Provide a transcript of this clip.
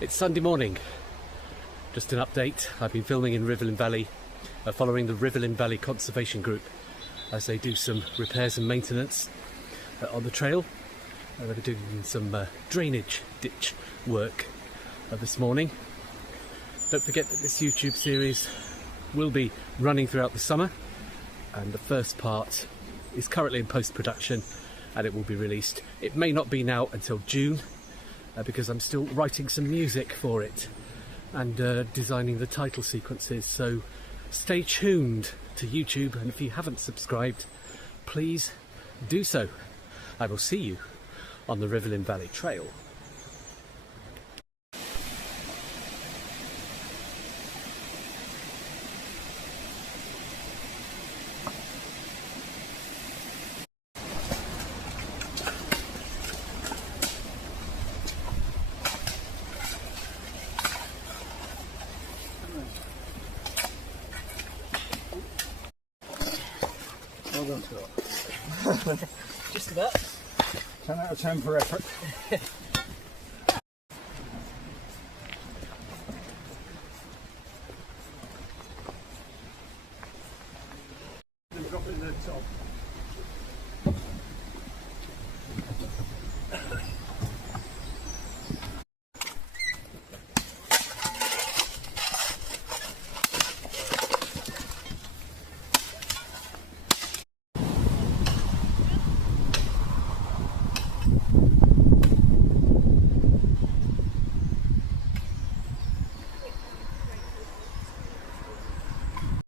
It's Sunday morning. Just an update. I've been filming in Rivelin Valley, following the Rivelin Valley Conservation Group as they do some repairs and maintenance on the trail. They're doing some drainage ditch work this morning. Don't forget that this YouTube series will be running throughout the summer, and the first part is currently in post-production and it will be released. It may not be now until June because I'm still writing some music for it and designing the title sequences, so stay tuned to YouTube, and if you haven't subscribed, please do so. I will see you on the Rivelin Valley Trail. Well done, Scott. Just about. 10 out of 10 for effort.